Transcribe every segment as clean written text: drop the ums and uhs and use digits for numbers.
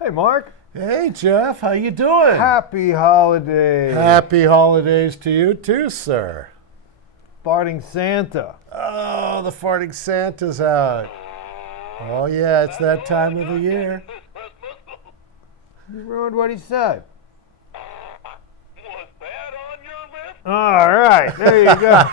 Hey, Mark. Hey, Jeff. How you doing? Happy holidays. Happy holidays to you too, sir. Farting Santa. Oh, the farting Santa's out. Oh, yeah, it's that time of the year. You ruined what he said. Was that on your list? All right, there you go.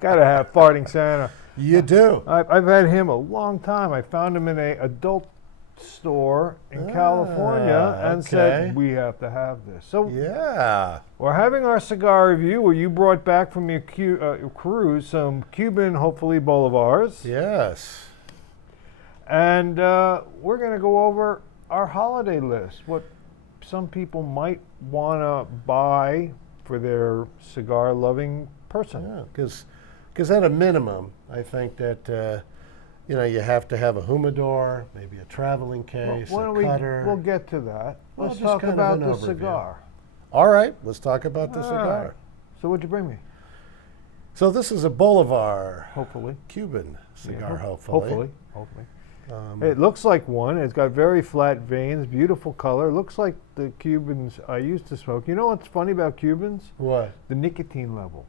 Gotta have Farting Santa. You do. I've had him a long time. I found him in an adult store in California and said, we have to have this. So Yeah. we're having our cigar review where you brought back from your cruise some Cuban, hopefully, Bolivars. Yes. And we're going to go over our holiday list, what some people might want to buy for their cigar-loving person. Yeah, because at a minimum, I think that you have to have a humidor, maybe a traveling case, Well, a cutter. we'll get to that. Well, Let's just talk kind of about an the overview. cigar. All right, let's talk about the All cigar. right. So what'd you bring me? So this is a Bolivar Hopefully. Cuban cigar, Yeah, hopefully. Hopefully. Um, It looks like one. It's got very flat veins, beautiful color. Looks like the Cubans I used to smoke. You know what's funny about Cubans? What? The nicotine level.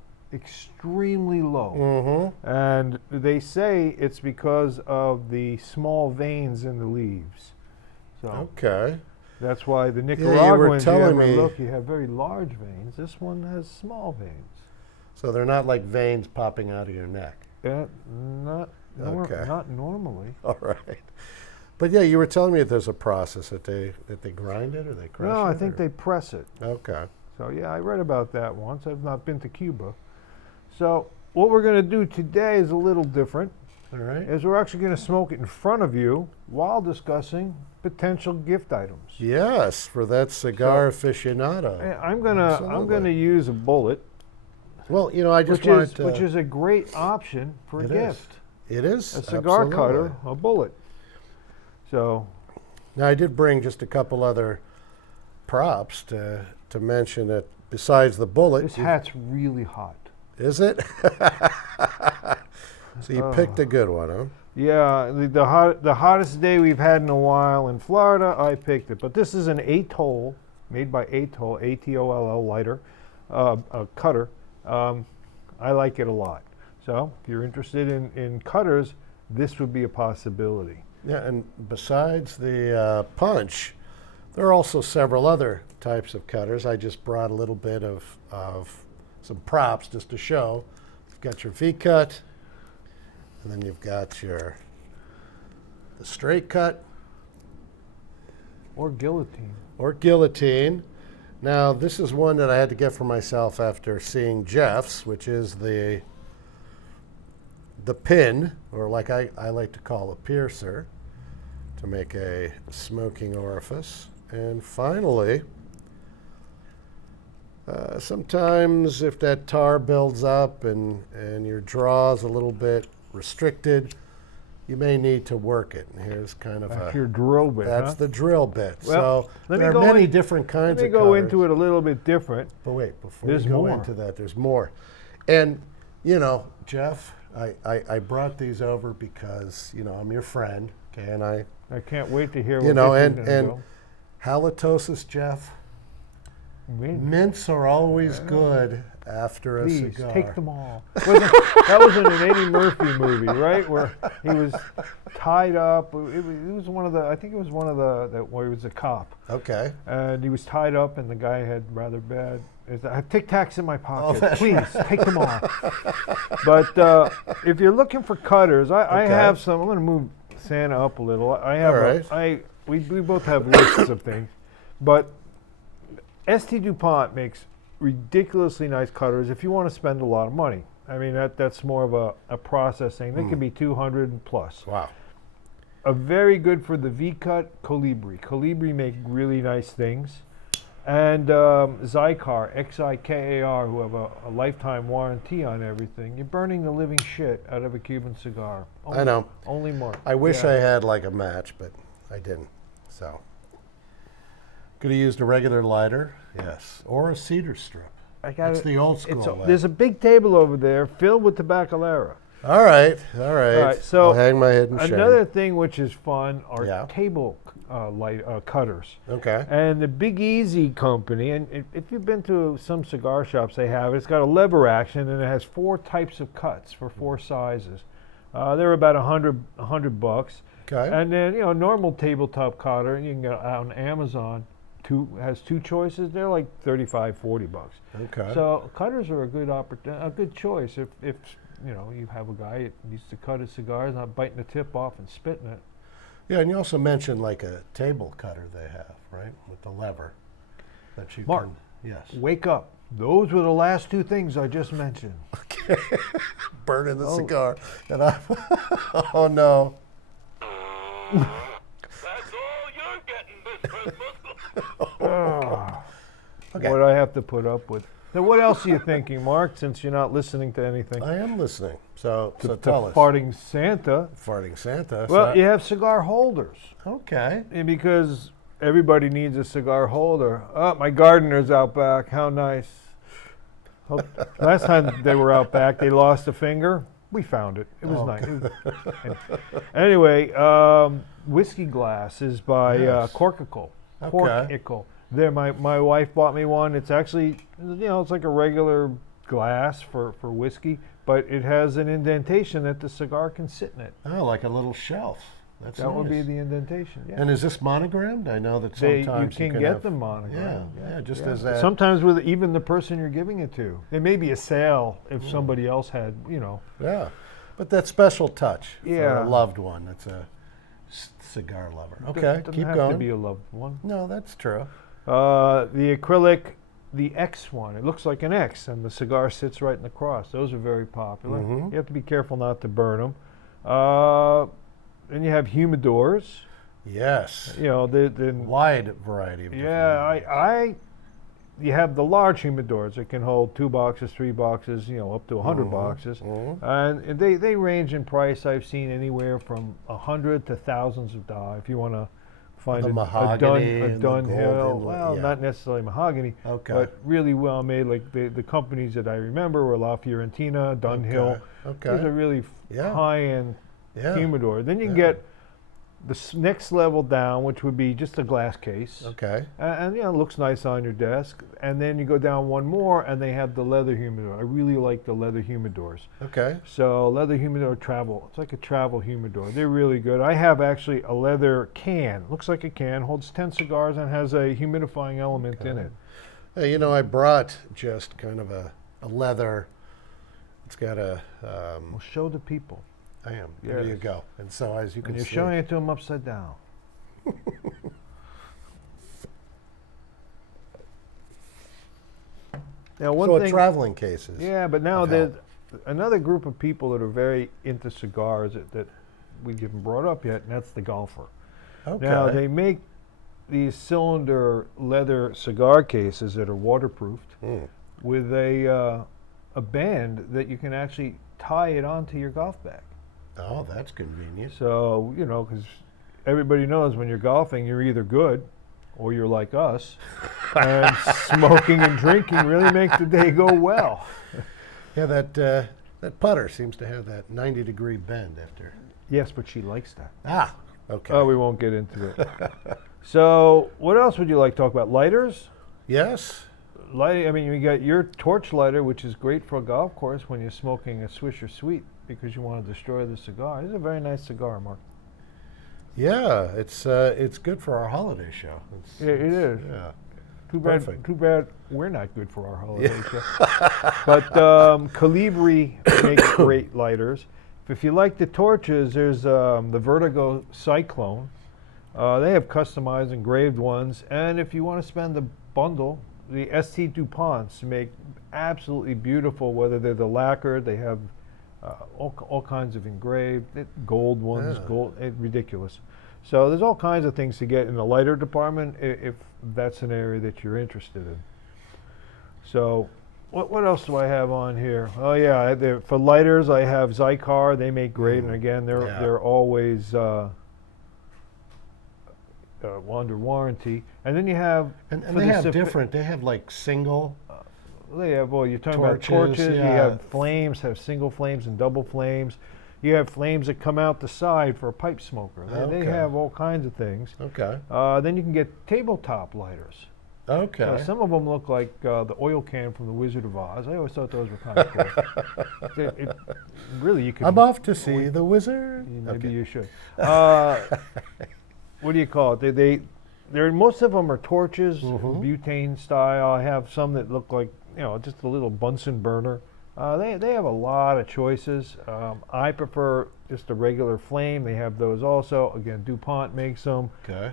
Extremely low. Mm-hmm. And they say it's because of the small veins in the leaves. So Okay. that's why the you were Nicaraguans, telling ever me- look, you have very large veins. This one has small veins. So they're not like veins popping out of your neck. Yeah, not Okay. not normally. All right. But yeah, you were telling me that there's a process that they grind it or they crush it. No, I think or- they press it. Okay. So yeah, I read about that once. I've not been to Cuba. So what we're going to do today is a little different. All right. Is we're actually going to smoke it in front of you while discussing potential gift items. Yes, for that cigar aficionado. I'm gonna Absolutely. use a bullet, Well, I just which wanted to. is a great option for a It is. gift. It is A cigar absolutely. cutter, a bullet. So Now I did bring just a couple other props to mention that besides the bullet. this hat's really hot. Is it? So you picked a good one, huh? Yeah, the hottest day we've had in a while in Florida, I picked it. But this is an Atoll, made by Atoll, A-T-O-L-L, lighter, a cutter. I like it a lot. So if you're interested in cutters, this would be a possibility. Yeah, and besides the punch, there are also several other types of cutters. I just brought a little bit of some props just to show. You've got your V-cut, and then you've got the straight cut Or guillotine. or guillotine. Now, this is one that I had to get for myself after seeing Jeff's, which is the pin, or like I like to call a piercer, to make a smoking orifice. And finally, sometimes if that tar builds up and your draw is a little bit restricted, you may need to work it. And here's kind of That's your drill bit, that's huh? the drill bit. Well, So let me there are go many in- different kinds Let me of go cutters. into it a little bit different. But wait, before There's you go more. into that, there's more. And, Jeff, I brought these over because, I'm your friend, okay, and I I can't wait to hear what You know, this is and- gonna and- go. halitosis, Jeff, Mint. mints are always good after a Please, cigar. take them all. That was in an Eddie Murphy movie, right? Where he was tied up. It was one of the, I think it was one of where he was a cop. Okay. And he was tied up and the guy had rather bad, I have Tic Tacs in my pocket. that's Please, take them all. But if you're looking for cutters, I Okay. have some. I'm going to move Santa up a little. I have All right. we both have lists of things. But ST DuPont makes ridiculously nice cutters if you want to spend a lot of money. I mean, that's more of a processing. They can be 200 plus. Wow. A very good for the V-cut, Colibri. Colibri make really nice things. And Cigar, Xikar, who have a lifetime warranty on everything. You're burning the living shit out of a Cuban cigar. I know. Only more. I wish Yeah. I had like a match, but I didn't. So. Could have used a regular lighter, yes, or a cedar strip. I got That's it. the old school way. There's a big table over there filled with tabacalera. All right, all right. All right, so I'll hang my head in shame. another thing which is fun are Yeah. table cutters. Okay. And the Big Easy company, and if you've been to some cigar shops, they have it. It's got a lever action, and it has 4 types of cuts for 4 sizes. They're about $100 bucks. Okay. And then normal tabletop cutter, you can get on Amazon. Has 2 choices. They're like $35-40 bucks. Okay. So cutters are a good choice if you have a guy that needs to cut his cigars, not biting the tip off and spitting it. Yeah, and you also mentioned like a table cutter they have, right, with the lever that you Mark, can. Yes. Wake up. Those were the last 2 things I just mentioned. Okay. Burning the cigar, and I. Oh no. That's all you're getting this Christmas. Okay. What I have to put up with. Now, what else are you thinking, Mark, since you're not listening to anything? I am listening. So To tell us. Farting Santa. Farting Santa. Well, so, you have cigar holders. okay. And because everybody needs a cigar holder. Oh, my gardener's out back. How nice. Last time they were out back, they lost a finger. We found it. It was nice. Anyway, whiskey glasses by Yes. Corkicle. Okay. Corkicle. There, my wife bought me one. It's actually, it's like a regular glass for whiskey, but it has an indentation that the cigar can sit in it. Oh, like a little shelf. That's That would be nice. the indentation. Yeah. And is this monogrammed? I know that You sometimes can you get have, them monogrammed. Yeah, just as that. Sometimes with even the person you're giving it to. There may be a sale if somebody else had, Yeah, but that special touch for Yeah. a loved one. That's a cigar lover. Okay, Doesn't keep have going. to be a loved one. No, that's true. The acrylic, the X one. It looks like an X, and the cigar sits right in the cross. Those are very popular. Mhm. You have to be careful not to burn them. Then you have humidors. Yes. The Wide variety of. yeah, you have the large humidors that can hold 2 boxes, 3 boxes, up to 100 boxes. Mhm. And they range in price. I've seen anywhere from $100 to thousands of dollars. If you want to find The a mahogany and the Dunhill, golden, well, yeah. not necessarily mahogany, Okay. but really well made. Like the companies that I remember were La Fiorentina, Dunhill. Okay. Those are really Yeah. high-end Yeah. humidor. Then you can Yeah. get the next level down, which would be just a glass case. Okay. And it looks nice on your desk. And then you go down one more, and they have the leather humidor. I really like the leather humidors. Okay. So leather humidor travel. It's like a travel humidor. They're really good. I have actually a leather can. Looks like a can, holds 10 cigars, and has a humidifying element in it. Hey, I brought just kind of a leather. It's got a. Well, show the people. I am. There you Yes. go. And so as you can And you're see, showing it to them upside down. Now, one so thing. traveling cases. Yeah, but now of there's help. another group of people that are very into cigars that we haven't brought up yet, and that's the golfer. Okay. Now, they make these cylinder leather cigar cases that are waterproofed Mm. with a band that you can actually tie it onto your golf bag. Oh, that's convenient. So, because everybody knows when you're golfing, you're either good or you're like us, and smoking and drinking really make the day go well. Yeah, that putter seems to have that 90-degree bend after. Yes, but she likes that. Ah, okay. Oh, we won't get into it. So, what else would you like to talk about? Lighters? Yes. Lighting. I mean, you got your torch lighter, which is great for a golf course when you're smoking a Swisher Sweet because you want to destroy the cigar. It's a very nice cigar, Mark. Yeah, it's good for our holiday show. It is. Yeah. Too bad. Perfect. Too bad we're not good for our holiday show. But Calibri makes great lighters. If you like the torches, there's the Vertigo Cyclone. They have customized engraved ones, and if you want to spend the bundle, the ST DuPonts make absolutely beautiful. Whether they're the lacquered, they have all kinds of engraved, gold ones, Yeah. ridiculous. So there's all kinds of things to get in the lighter department if that's an area that you're interested in. So what else do I have on here? Oh yeah, for lighters I have Cigar. They make great, and again they're always under warranty. And then you have And for they the have different. They have like single. They have, well, you're talking Torches, about torches. You yeah. have flames, have single flames and double flames. You have flames that come out the side for a pipe smoker. They Okay. have all kinds of things. Okay. Then you can get tabletop lighters. Okay. Some of them look like the oil can from the Wizard of Oz. I always thought those were kind of cool. Really, you could. I'm off to see the wizard. Maybe Okay. you should. What do you call it? Most of them are torches, butane style. I have some that look like, just a little Bunsen burner. They have a lot of choices. I prefer just a regular flame. They have those also. Again, DuPont makes them. Okay.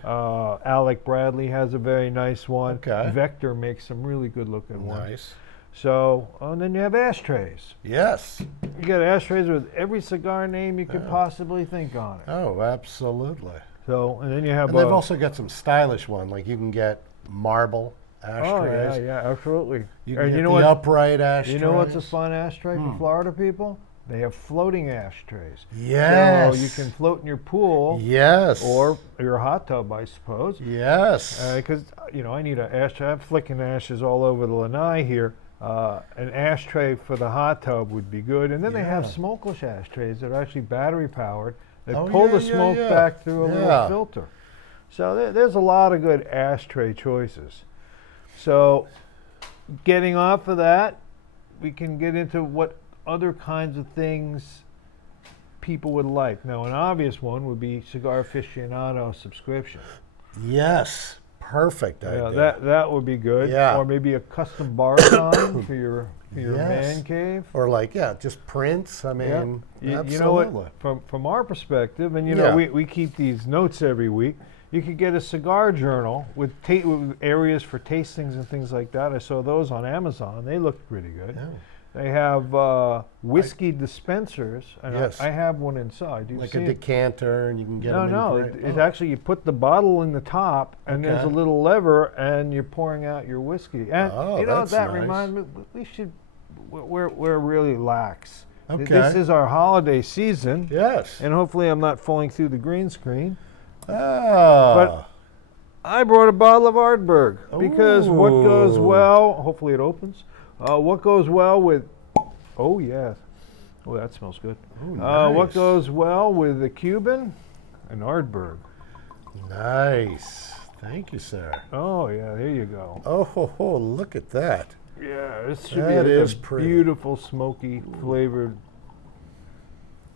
Alec Bradley has a very nice one. Okay. Vector makes some really good looking ones. Nice. So, and then you have ashtrays. Yes. You got ashtrays with every cigar name you could possibly think on it. Oh, absolutely. So, and then you have. And they've also got some stylish one, like you can get marble ashtrays. Oh yeah, absolutely. You can And get you know the what? upright ashtrays. You know what's a fun ashtray for Florida people? They have floating ashtrays. Yes. So you can float in your pool Yes. or your hot tub, I suppose. Yes. Because I need an ashtray. I'm flicking ashes all over the lanai here. An ashtray for the hot tub would be good. And then they have Yeah. smokeless ashtrays that are actually battery powered. They Oh, pull yeah, the yeah, smoke yeah. back through a Yeah. little filter. So there's a lot of good ashtray choices. So getting off of that, we can get into what other kinds of things people would like. Now, an obvious one would be Cigar Aficionado subscription. Yes. Perfect Yeah, idea. that would be good. Yeah. Or maybe a custom bar sign for your Yes. man cave. Or like, just prints. I mean, You absolutely. know what? From our perspective, and Yeah. we keep these notes every week. You could get a cigar journal with areas for tastings and things like that. I saw those on Amazon. They look pretty good. Yeah. They have whiskey dispensers, and Yes. I have one inside. Do you Like see a it? decanter, and you can get No, them no. in It actually, you put the bottle in the top, and there's a Okay. little lever, and you're pouring out your whiskey. And Oh, you know that's that nice. reminds me. We should. We're really lax. This Okay. is our holiday season, Yes. and hopefully I'm not falling through the green screen. Ah. I brought a bottle of Ardbeg because what goes Ooh. well. Hopefully it opens. What goes well with? Oh yeah. Oh, that smells good. Ooh, What nice. goes well with the Cuban? An Ardbeg. Nice. Thank you, sir. Oh yeah, there you go. Oh, look at that. Yeah, this should That be is a pretty. beautiful, smoky flavored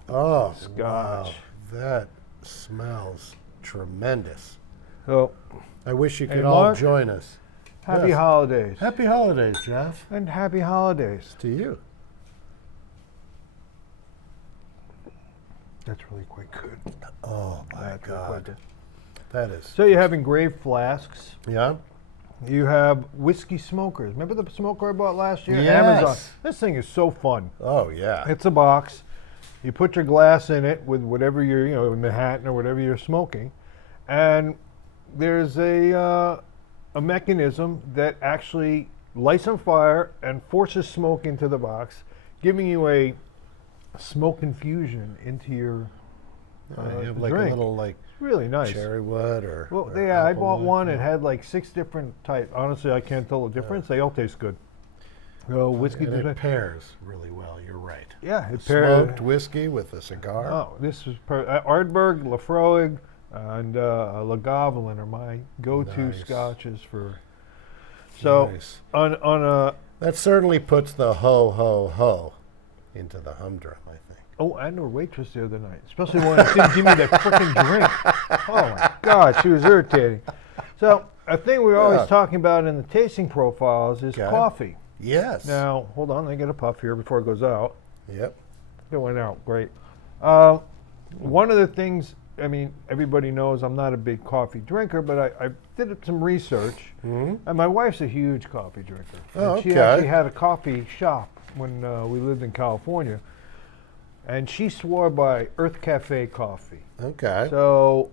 Oh, Scotch. wow. That smells tremendous. So, I wish you Hey, could all Mark. join us. happy Yes. holidays. Happy holidays, Jeff. And happy holidays. To you. That's really quite good. Oh, my That's really quite God. good. That is. So you have engraved flasks. Yeah? You have whiskey smokers. Remember the smoker I bought last year? Yes. Amazon. This thing is so fun. Oh, yeah. It's a box. You put your glass in it with whatever you're, in Manhattan or whatever you're smoking, and there's a mechanism that actually lights on fire and forces smoke into the box, giving you a smoke infusion into your You have like drink. a little like It's really nice. cherry wood or. Well, or yeah, I apple bought wood. one. It had like 6 different types. Honestly, I can't tell the difference. They all taste good. Whiskey. And it pairs really well. You're right. Yeah, it Smoked whiskey with a cigar. Oh, this is Ardbeg, Lafroig, and Lagavulin are my go-to Nice. scotches for. So Nice. on a That certainly puts the ho ho ho into the humdrum, I think. oh, and our waitress the other night, especially when she didn't give me that freaking drink. Oh my God, she was irritating. So a thing we're always Yeah. talking about in the tasting profiles is Okay. coffee. Yes. Now, hold on, let me get a puff here before it goes out. Yep. It went out, great. One of the things, I mean, everybody knows I'm not a big coffee drinker, but I did some research, and my wife's a huge coffee drinker. Oh, And she okay. actually had a coffee shop when we lived in California, and she swore by Earth Cafe coffee. Okay. So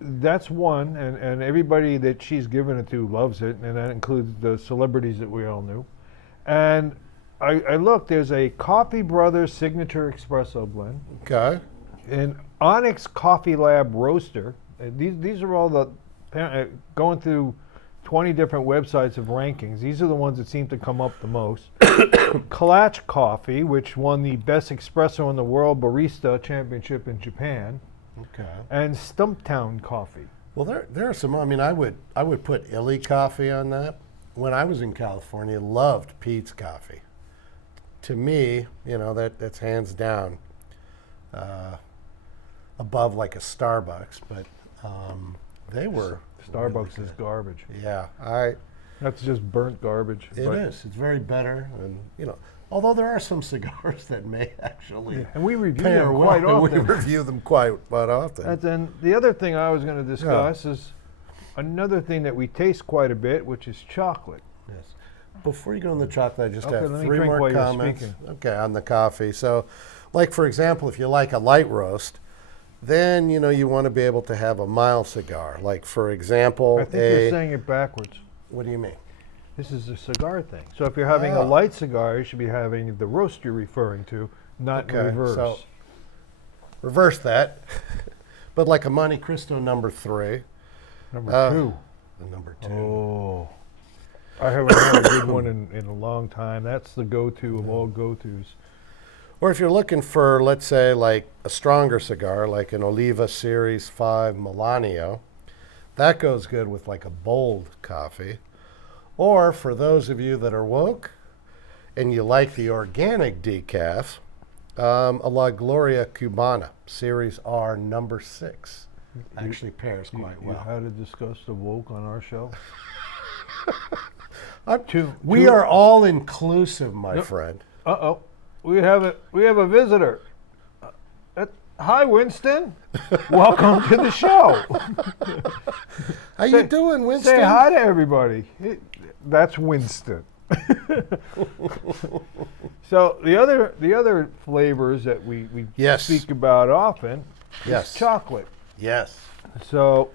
that's one, and everybody that she's given it to loves it, and that includes the celebrities that we all knew. And I looked, there's a Coffee Brothers Signature Espresso blend, Okay. an Onyx Coffee Lab Roaster. These are all the, going through 20 different websites of rankings. These are the ones that seem to come up the most. Klatch Coffee, which won the Best Espresso in the World Barista Championship in Japan. Okay. And Stumptown Coffee. Well, there are some. I mean, I would put Illy Coffee on that. When I was in California, loved Pete's Coffee. To me, that's hands down above like a Starbucks, but they were Starbucks really is garbage. Yeah, That's just burnt garbage. It is. It's very better, and although there are some cigars that may actually and we review pair them well, quite and often. we review them quite often. And then the other thing I was going to discuss is another thing that we taste quite a bit, which is chocolate. Yes. Before you go on the chocolate, I just have let me 3 drink more while you're comments. speaking. Okay, on the coffee. So, like for example, if you like a light roast, then you want to be able to have a mild cigar. Like for example, I think you're saying it backwards. What do you mean? This is a cigar thing. So if you're having a light cigar, you should be having the roast you're referring to, not in reverse. So reverse that. But like a Monte Cristo number 3. Number 2. The number 2. Oh. I haven't had a good one in a long time. That's the go-to of all go-tos. Or if you're looking for, let's say, like a stronger cigar, like an Oliva Series 5 Milanio, that goes good with like a bold coffee. Or for those of you that are woke and you like the organic decaf, a La Gloria Cubana Series R number 6 actually pairs quite You well. had to discuss the woke on our show? We are all inclusive, my friend. Uh-oh. We have a visitor. Hi, Winston. Welcome to the show. How you doing, Winston? Say hi to everybody. That's Winston. So the other flavors that we Yes. speak about often Yes. is chocolate. Yes. So,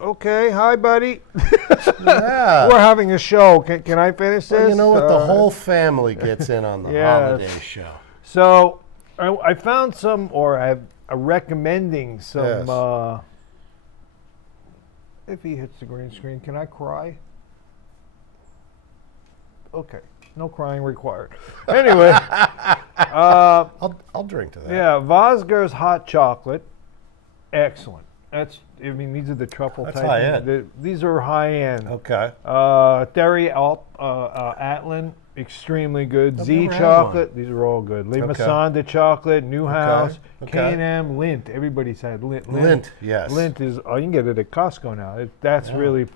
okay, hi, buddy. Yeah. We're having a show. Can I finish this? Well, you know what? The whole family gets in on the Yes. holiday show. So I found some, or I'm recommending some. Yes. If he hits the green screen, can I cry? Okay, no crying required. Anyway, I'll drink to that. yeah, Vosger's hot chocolate, excellent. These are the truffle That's type. high end. These are high end. Okay. Derry Atlan, extremely good. I've Z never had chocolate, these are all good. Le Okay. Masanda chocolate, Newhouse, Okay. K&M, Lint. Everybody's had Lint. Lint, yes. Lint is, you can get it at Costco now. That's really,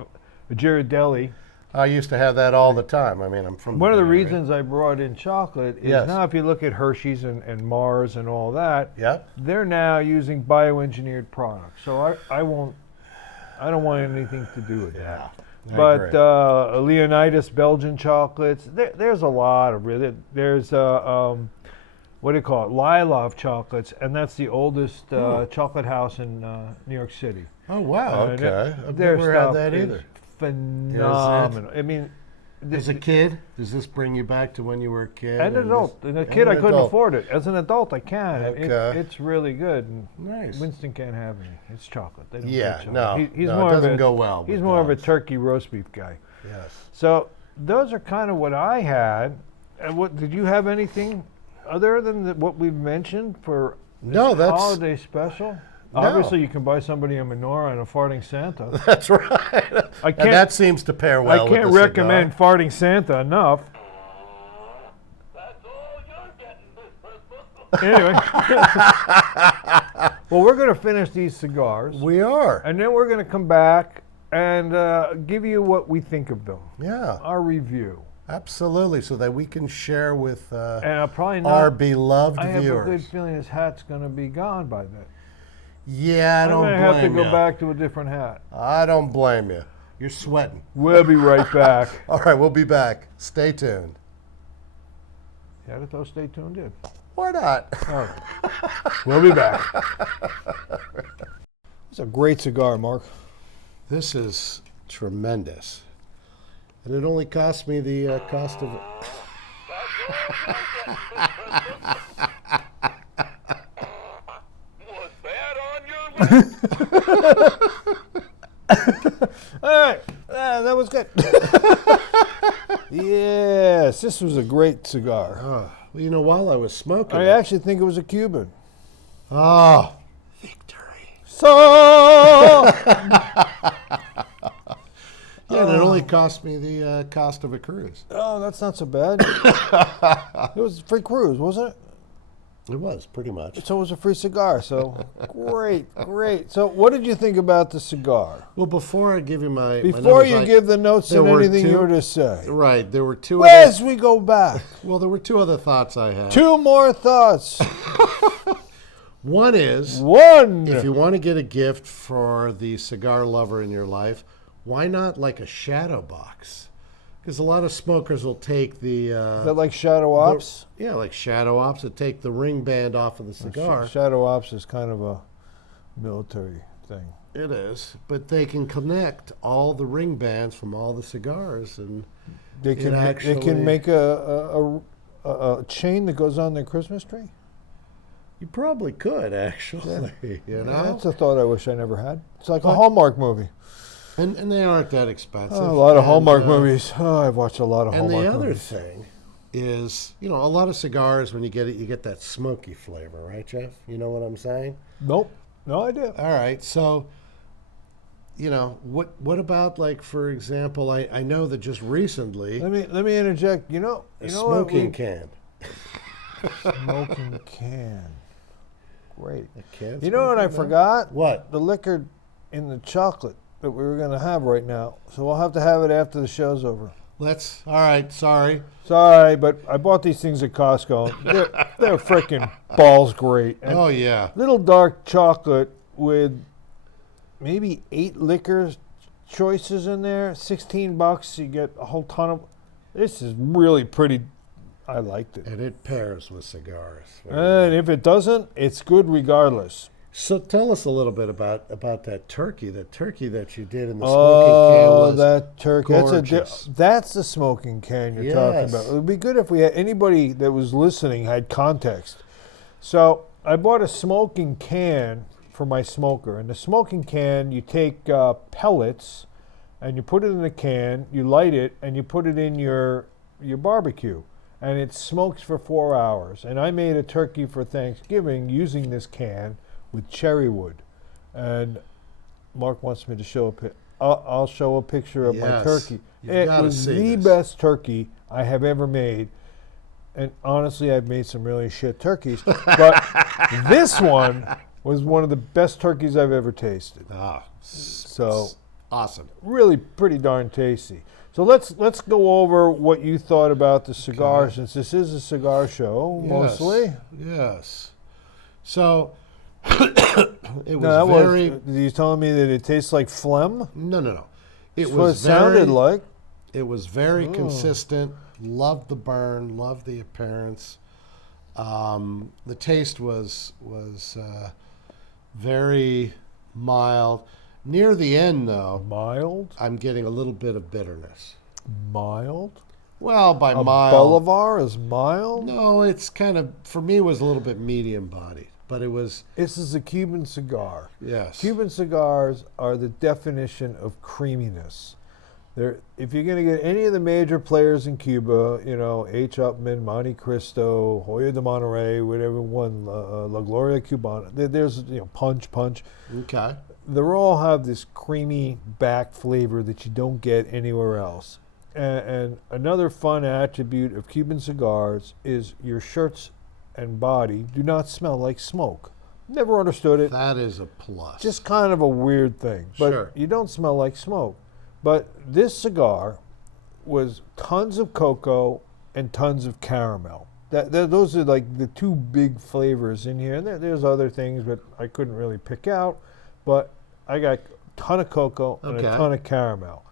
Ghirardelli. I used to have that all the time. I mean, I'm from One of the Bay Area. reasons I brought in chocolate is Yes. now if you look at Hershey's and Mars and all that, Yep. they're now using bioengineered products. So I don't want anything to do with that. I But agree. Leonidas Belgian chocolates, there's a lot of really. There's what do you call it? Lilov chocolates, and that's the oldest chocolate house in New York City. Oh, wow. And Okay. I've their never had stuff that is either. phenomenal. I mean, As a kid, does this bring you back to when you were a kid? an and adult. this- And a and kid, an I couldn't adult. afford it. As an adult, I can. Okay. It's really good. And Nice. Winston can't have any. It's chocolate. They don't Yeah, do chocolate. no, He's no, more it of doesn't a, go well He's with more of a dogs. turkey roast beef guy. Yes. So those are kind of what I had. And what did you have anything other than what we've mentioned for this No, that's- holiday special? No. Obviously, you can buy somebody a menorah and a farting Santa. That's right. I And can't. that seems to pair well I with can't the recommend cigar. farting Santa enough. That's all you're getting this Christmas. Anyway, well, we're going to finish these cigars, We are. and then we're going to come back and give you what we think of them, Yeah, our review. absolutely. So that we can share with And I'll probably not. our beloved I have a good viewers. feeling this hat's going to be gone by then. Yeah, I I'm don't going to blame have to go you. back to a different hat. I don't blame you. You're sweating. We'll be right back. All right, we'll be back. Stay tuned. Yeah, that's how stay tuned in. Why not? All right. We'll be back. It's a great cigar, Mark. This is tremendous. And it only cost me the cost of it. Was that on your list? it. Yes, this was a great cigar. Well, you know, while I was smoking I it, actually think it was a Cuban. oh, victory. So, Yeah, and it only cost me the cost of a cruise. oh, that's not so bad. It was a free cruise, wasn't it? It was, pretty much. So it was a free cigar. So great, great. So what did you think about the cigar? Well, before I give you my Before numbers, you give the notes there and were anything you two- were to say, Right, there were two as we go back, well, there were two other thoughts I had. two more thoughts. One is, One. if you want to get a gift for the cigar lover in your life, why not like a shadow box? Because a lot of smokers will take the Is that like Shadow Ops? yeah, like shadow ops, that take the ring band off of the cigar. Shadow Ops is kind of a military thing. It is, but they can connect all the ring bands from all the cigars, and They It can actually- they can make a chain that goes on their Christmas tree. you probably could actually. You Yeah, know, that's a thought I wish I never had. It's like a But- Hallmark movie. and they aren't that expensive. Oh, a lot of And, Hallmark movies. Oh, I've watched a lot of And Hallmark the other movies. thing is, you know, a lot of cigars, when you get it, you get that smoky flavor, right, Jeff? You know what I'm saying? Nope, no idea. All right, so, you know, what about, like, for example, I know that just recently, Let me interject. You know a what smoking can. smoking can. Great. A can You know what I smoking can? forgot? What? The liquor in the chocolate that we were going to have right now. So we'll have to have it after the show's over. All right, sorry. Sorry, but I bought these things at Costco. They're freaking balls great. And Oh, yeah. little dark chocolate with maybe 8 liquor choices in there. $16. You get a whole ton of. This is really pretty. I liked it. And it pairs with cigars. And if it doesn't, it's good regardless. So tell us a little bit about that turkey. That turkey that you did in the smoking can Oh, was that turkey. gorgeous. That's the smoking can you're talking Yes. about. It would be good if we had anybody that was listening had context. So I bought a smoking can for my smoker. And the smoking can, you take pellets and you put it in a can, you light it, and you put it in your barbecue. And it smokes for 4 hours. And I made a turkey for Thanksgiving using this can with cherry wood. And Mark wants me to show a picture. I'll show a picture of my Yes. turkey. You've It gotta was see the this. best turkey I have ever made. And honestly, I've made some really shit turkeys. But this one was one of the best turkeys I've ever tasted. So Awesome. really pretty darn tasty. So let's go over what you thought about the cigar, Okay. since this is a cigar show mostly. Yes. So it was No, very. you telling me that it tastes like phlegm? No. It That's what it was sounded very, like. It was very Oh. consistent. Loved the burn. Loved the appearance. The taste was very mild. Near the end, though, Mild? I'm getting a little bit of bitterness. Mild? Well, by A mild, Bolivar is mild? no, it's kind of, for me, it was a little bit medium bodied, but it was, This is a Cuban cigar. yes. Cuban cigars are the definition of creaminess. If you're going to get any of the major players in Cuba, you know, H. Upmann, Monte Cristo, Hoyo de Monterrey, whatever one, La Gloria Cubana, there's, you know, Punch. Okay. They all have this creamy back flavor that you don't get anywhere else. And another fun attribute of Cuban cigars is your shirts and body do not smell like smoke. Never understood it. That is a plus. Just kind of a weird thing. But Sure. you don't smell like smoke. But this cigar was tons of cocoa and tons of caramel. Those are like the two big flavors in here. And there's other things, but I couldn't really pick out. But I got a ton of cocoa and a Okay. ton of caramel.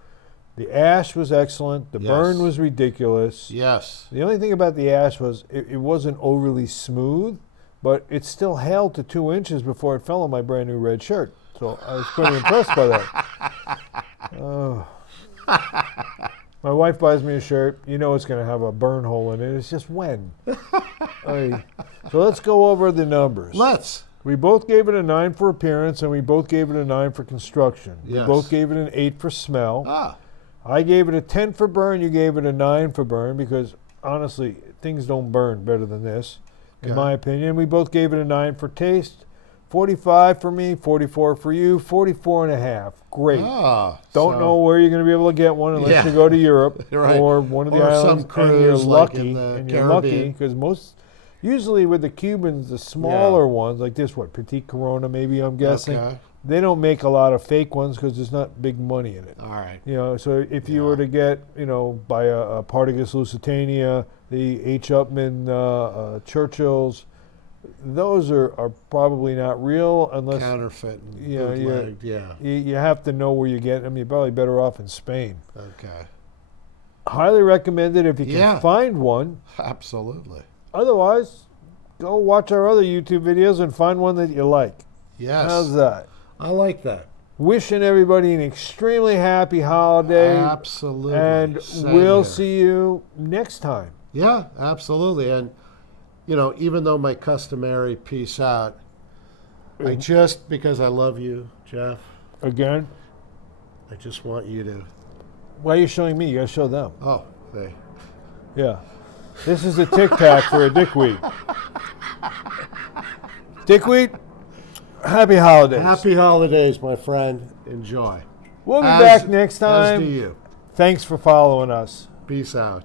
The ash was excellent. The Yes. burn was ridiculous. Yes. The only thing about the ash was it wasn't overly smooth, but it still held to 2 inches before it fell on my brand new red shirt. So I was pretty impressed by that. Oh. My wife buys me a shirt. You know it's going to have a burn hole in it. It's just when. Ay. So let's go over the numbers. Let's. We both gave it a 9 for appearance, and we both gave it a 9 for construction. Yes. We both gave it an 8 for smell. Ah. I gave it a 10 for burn. You gave it a 9 for burn because, honestly, things don't burn better than this, in Okay. my opinion. We both gave it a 9 for taste. 45 for me, 44 for you, 44 and a half. Great. Ah, Don't so- know where you're going to be able to get one unless Yeah. you go to Europe Right. or one of the Or some islands. And you're cruise, like lucky, in the and you're lucky Caribbean. because usually with the Cubans, the smaller ones like this, Petite Corona, maybe I'm guessing, Okay. they don't make a lot of fake ones because there's not big money in it. All right. So if you Yeah. were to get, buy a Partagas Lusitania, the H. Upmann Churchills, those are probably not real unless Counterfeit and Yeah, yeah. bootlegged, yeah. you have to know where you get them. You're probably better off in Spain. Okay. Highly recommended if you can Yeah. find one. Absolutely. Otherwise, go watch our other YouTube videos and find one that you like. Yes. How's that? I like that. Wishing everybody an extremely happy holiday. Absolutely. And Same we'll here. see you next time. Yeah, absolutely. And, even though my customary peace out, I just, because I love you, Jeff, Again, I just want you to, why are you showing me? You gotta show them. oh, hey. Yeah. This is a tic tac for a dickweed. Dickweed, happy holidays. Happy holidays, my friend. Enjoy. We'll be As- back next As do time. you. Thanks for following us. Peace out.